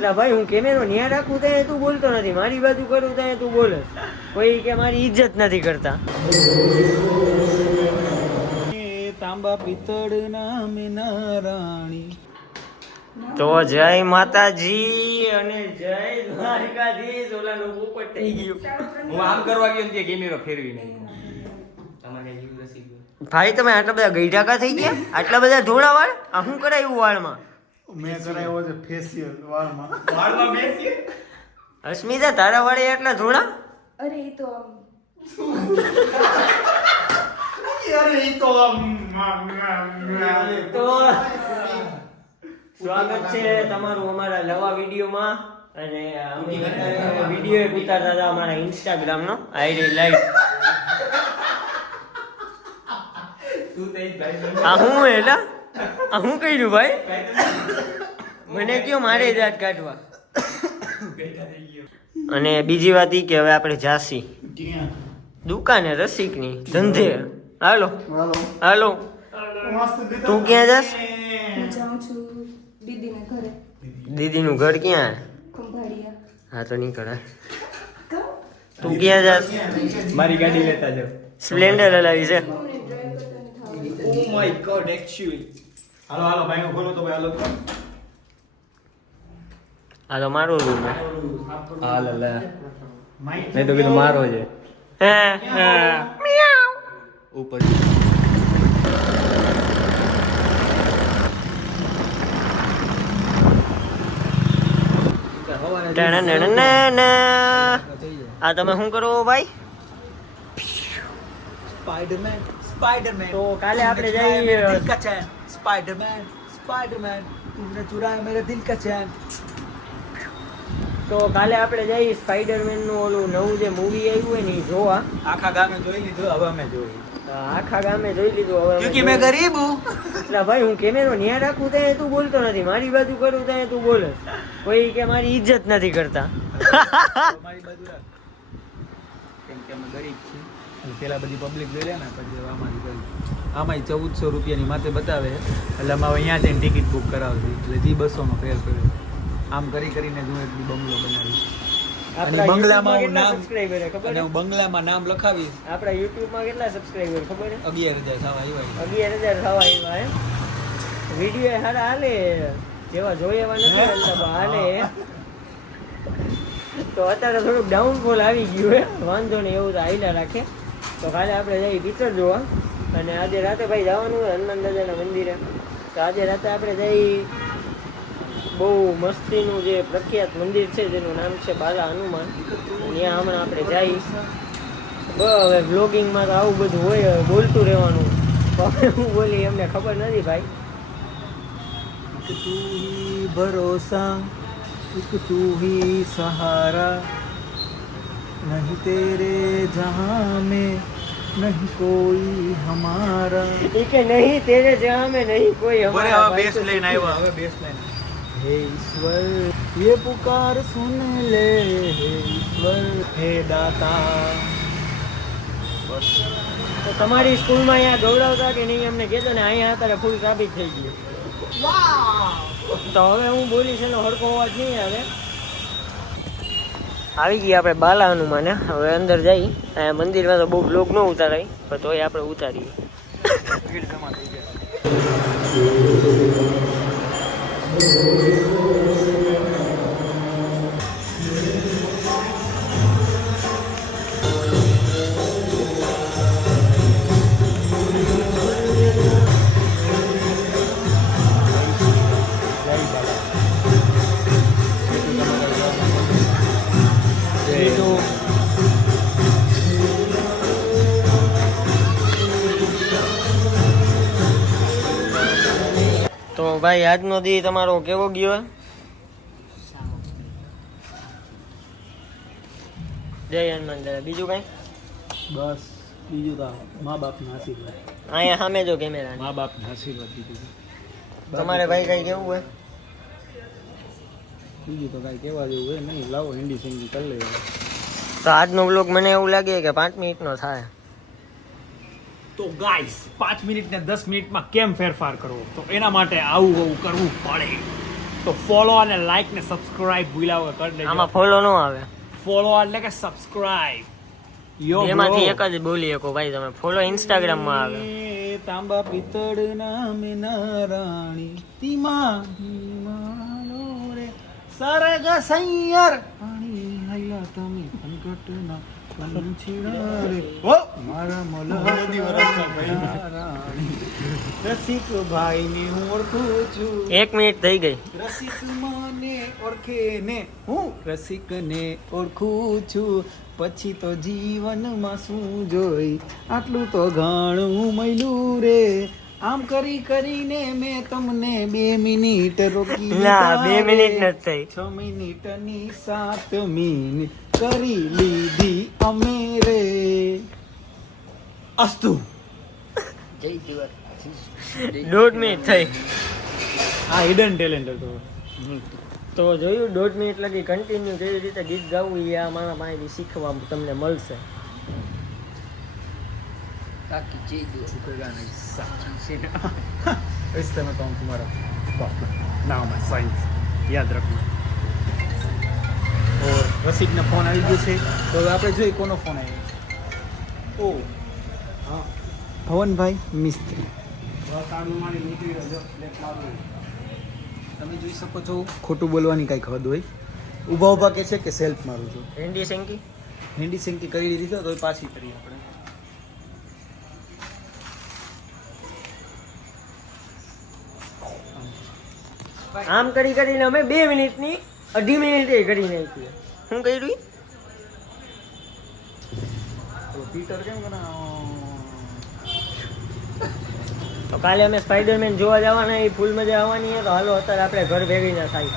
ભાઈ હું કેમેરો ન્યા રાખું ત્યાં તું બોલતો નથી, મારી બાજુ કરું ત્યાં તું બોલે, કોઈ કે મારી ઇજ્જત નથી કરતા. તાંબા પિત્તળના મીના રાણી. તો જય માતાજી અને જય દ્વારકાધીશ. ઓલાનું પોપટ થઈ ગયું. હું આમ કરવા ગયો ને કેમેરો ફેરવી નાખ્યો. તમને જીવ રસી ગયો. ભાઈ તમે આટલા બધા ગઈઢા કા થઈ ગયા? આટલા બધા ધોળા વાળ? આ શું કરાયું વાળમાં? મેં કરાવ્યો છે ફેશિયલ વાળમાં. વાળમાં ફેશિયલ? અસ્મિતા તારા વાળે એટલા ધોળા? અરે એ તો તો સ્વાગત છે તમારું અમારા નવા વિડીયોમાં. અને અમે વિડીયો ઉતારતા હતા અમારા ઇન્સ્ટાગ્રામનો આઈડી લાઈવ. આ હું એલા આ હું કર્યું ભાઈ? મને કયો મારે દાંત કાઢવા. અને બીજી વાત ઈ કે હવે આપણે જાસી દુકાને રસિકની ધંધે. હાલો હાલો. તું ક્યાં જાસ? હું જાઉં છું દીદીના ઘરે. દીદીનું ઘર ક્યાં? ખંભાળિયા. હા તો નહીં કરાય. તું ક્યાં જાસ? મારી ગાડી લેતા જાવ. સ્પ્લેન્ડર હલાવી છે. મને ડ્રાઈવ કરતા નથી આવડતું. Oh my god actually. હાલો હાલો ભાઈ હું ખોલો તો ભાઈ હાલો. આ તો મારો રૂમ હે. હાલ લે. નહીં તો કીધું મારો છે. ઉપર આ તમે શું કરો ભાઈ? स्पाइडरमैन स्पाइडरमैन તો કાલે આપણે જઈએ दिल का चैन स्पाइडरमैन स्पाइडरमैन तुमने चुराया मेरे दिल का चैन. તો કાલે આપણે જઈએ સ્પાઈડરમેન નું ઓલું નવું જે મૂવી આવ્યું હોય ને એ જોવા. આખા ગામે જોઈ લીધું હવે અમે જોઈ આખા ગામે જોઈ લીધું. હવે क्योंकि मैं गरीब हूँ. એટલે ભાઈ હું કેમેરો ન્યા રાખું ત્યાં તું બોલતો નથી, મારી બાજુ કરું ત્યાં તું બોલે, કોઈ કે મારી ઇજ્જત નથી કરતા. મારી બાજુ રાખ કેમ કે અમે ગરીબ છીએ. પેલા બધી પબ્લિક જોઈ લે ને પછી આમાંથી કરી આમાં 1400 રૂપિયાની માથે બતાવે એટલે અમે અહીંયા જઈને ટિકિટ બુક કરાવતી એટલે જી 200 ફેર કર્યો. આમ કરી કરીને હું એક બંગલો બનાવી અને બંગલામાં હું નામ સબસ્ક્રાઇબર ખબર અને છે? હું બંગલામાં નામ લખાવીશ. આપણા YouTube માં કેટલા સબસ્ક્રાઇબર ખબર છે? 11,000 થવા આવ્યા 11,000 થવા આવ્યા એમ. વિડીયો હારા હાલે, જેવા જોઈએ એવા નથી હાલતા પણ હાલે. તો અત્યારે થોડુંક ડાઉનફોલ આવી ગયું હે, વાંધો નહીં, એવું તો હાલ્યા રાખે. તો કાલે આપણે જઈએ પિક્ચર જોવા. અને આજે રાતે ભાઈ જવાનું હોય હનુમાન દાદાના મંદિરે. તો આજે રાતે આપણે જઈ બહુ મસ્તીનું જે પ્રખ્યાત મંદિર છે જેનું નામ છે બાલા હનુમાન. ત્યાં હમણાં આપણે જઈ. હવે બ્લોગિંગમાં તો આવું બધું હોય, હવે બોલતું રહેવાનું. હવે હું બોલી એમને ખબર નથી ભાઈ. एक तू ही भरोसा एक तू ही सहारा नहीं तेरे जहां में नहीं कोई हमारा. એ કે નહીં તેરે જહાં મેં નહીં કોઈ હમારા. હવે બેસ લાઈન हे ईश्वर ये पुकार सुन ले हे ईश्वर हे दाता. बस તો તમારી સ્કૂલમાં અહીંયા ગૌરવતા કે નહીં અમને કહેતો ને. અહીંયા અત્યારે ફૂલ ટ્રાફિક થઈ ગયું. તો હવે હું બોલીશ એનો હરખો અવાજ નહીં આવે. આવી ગયા આપણે બાલા હનુમાન. હવે અંદર જઈ. અહીંયા મંદિરમાં તો બહુ બ્લોગ ન ઉતારાય પણ તોય આપણે ઉતારીએ. ભીડ જમા થઈ જાય. તો ભાઈ આજનો દી તમારો કેવો ગયો? જય હનુમાન દાદા. બીજું કઈ? બસ બીજું તો મા બાપના આશીર્વાદ. અહીંયા સામે જો કેમેરા. મા બાપના આશીર્વાદ બીજું તમારે ભાઈ કઈ કેવું હોય? બીજું તો કાંઈ કહેવા જેવું હોય નહીં. લાવો હિન્દી સિંગી કરી લઈએ. તો આજનો બ્લોગ મને એવું લાગે કે 5 મિનિટનો થાય. તો ગાઈસ 5 મિનિટ ને 10 મિનિટમાં કેમ ફેરફાર કરવો, તો એના માટે આવું કરવું પડે. તો ફોલો અને લાઈક ને સબસ્ક્રાઇબ ભૂલ્યા વગર કરી દેજો. આમાં ફોલો ન આવે, ફોલો એટલે કે સબસ્ક્રાઇબ. યો એમાંથી એક જ બોલી શકો ભાઈ તમે. ફોલો ઇન્સ્ટાગ્રામ માં આવે. તાંબા પિત્તળના મેના રાણી તીમાં હિમાલો રે સરગ સૈયર પાણી હૈયા તમે સંકટના પંછીડા રે ઓ મારા મલહદી રાણી રસિક ભાઈને હું ઓળખું છું. 1 મિનિટ થઈ ગઈ. રસિક મને ઓળખે ને હું રસિકને ઓળખું છું. પછી તો જીવનમાં શું જોઈ આટલું તો ઘણું મળ્યું રે. આમ કરી કરીને મેં તમને 2 મિનિટ રોકી ના, દીધા 2 મિનિટ રે. નથી થઈ. 6 મિનિટની 7 મિનિટ કરી લીધી અમે રે. અસ્તુ 1.5 મિનિટ થઈ. આ હિડન ટેલેન્ટ હતો. તો જોયું 1.5 મિનિટ લગી કન્ટિન્યુ કેવી રીતે ગીત ગાવું એ આ મારા પાસેથી શીખવા તમને મળશે. इस समय तो तुम्हारा नाम है साइंस याद रखना. और રસિકનો ફોન આવી ગયો છે તો હવે આપણે જોઈએ કોનો ફોન આવ્યો. ઓ હા, ભવનભાઈ મિસ્ત્રી. તમે જોઈ શકો છો ખોટું બોલવાની કાંઈક હદ હોય. ઊભા ઊભા કે છે કે સેલ્ફ મારું છું. હેન્ડી સેન્કી હેન્ડી સેન્કી કરી લીધી તો પાછી કરીએ આપણે. આમ કરી કરીને અમે 2 મિનિટની 2.5 મિનિટે કરી નાખી. શું કર્યું? પીટર કેમ કરે? તો કાલે અમે સ્પાઈડરમેન જોવા જવાના, એ ફૂલ મજા આવવાની છે. તો હાલો અત્યારે આપણે ઘર ભેગી ના થાય.